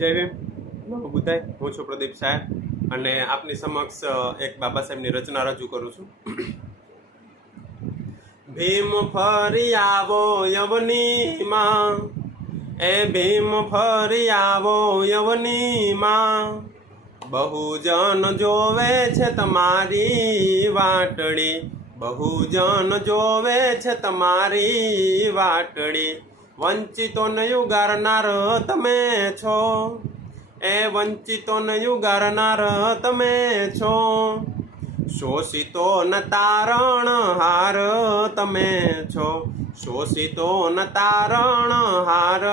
જય ભીમ, નમો બુદ્ધાય। હું છું પ્રદીપ સાહેબ અને આપની સમક્ષ એક બાબા સાહેબની રચના રજૂ કરું છું। ભીમ ફરી આવો યવનીમાં, એ ભીમ ફરી આવો યવનીમાં, બહુજન જોવે છે તમારી વાટડી, બહુજન જોવે છે તમારી વાટડી। વંચિતોને યુગારનાર તમે છો, એ વંચિતોને યુગારનાર તમે છો, શોષિતોન તારણહાર તમે છો, શોષિતોન તારણહાર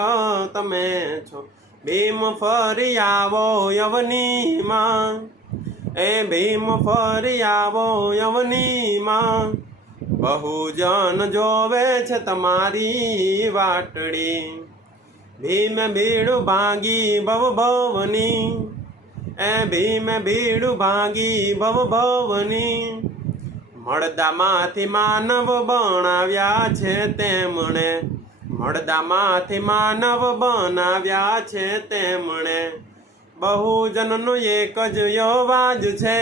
તમે છો। ભીમ ફરી આવો યવનીમાં, એ ભીમ ફરી આવો યવનીમાં, બહુજન જોવે છે તમારી વાટડી। ભીમ ભીડું ભાંગી ભવ ભવની, એ ભીમ ભીડું ભાંગી ભવ ભવની, મળદામાંથી માનવ બનાવ્યા છે તેમણે, મળદામાંથી માનવ બનાવ્યા છે તેમણે। બહુજનનો એક જ અવાજ છે,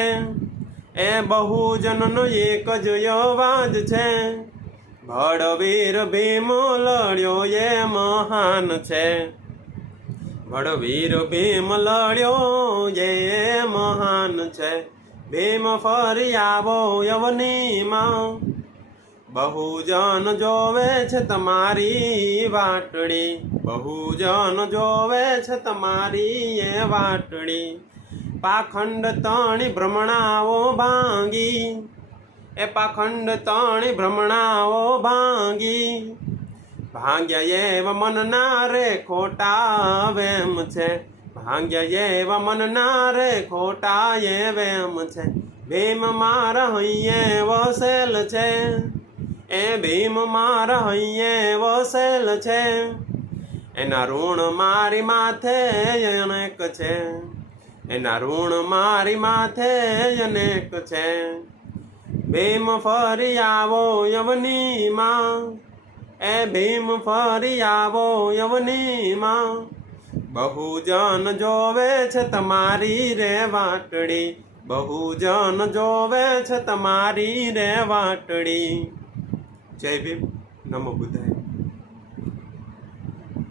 એ બહુજનનો એક જ અવાજ છે, બળવીર ભીમ લડ્યો એ મહાન છે, બળવીર ભીમ લડ્યો એ મહાન છે। ભીમ ફરી આવો યવનીમાં, બહુજન જોવે છે તમારી વાટડી, બહુજન જોવે છે તમારી એ વાટડી। પાખંડ તણી ભ્રમણાઓ ભાંગી, એ પાખંડ તણી ભ્રમણાઓ ભાંગી, ભાંગ્યા એવ મનના રે ખોટા વેમ છે, ભાંગ્યા એવ મનના રે ખોટા એ વેમ છે। ભીમ મારા હૈયે વસેલ છે, એ ભીમ મારા હૈયે વસેલ છે, એના ઋણ મારી માથે અનેક છે, એના ઋણ મારી માથે અનેક છે। ભીમ ફરી આવો યવનીમાં, એ ભીમ ફરી આવો યવનીમાં, બહુજન જોવે છે તમારી રે વાટડી, બહુજન જોવે છે તમારી રે વાટડી। જય ભીમ, નમો બુદ્ધાય।